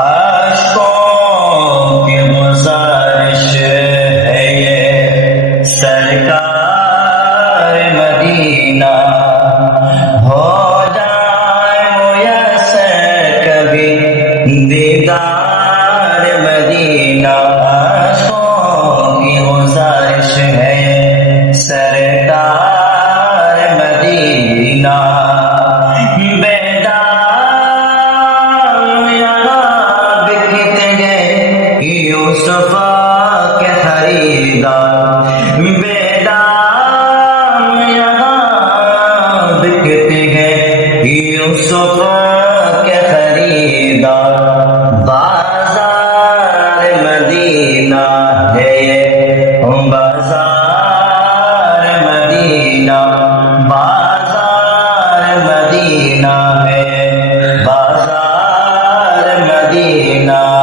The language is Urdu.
عاشقوں کی گزارش ہے یہ سرکار مدینہ، ہو جائے میسر کبھی دیدار مدینہ۔ عاشقوں کی گزارش ہے سرکار مدینہ، یوسف کے خریدار، بیدام یہاں بکتے ہیں یوسف کے خریدار۔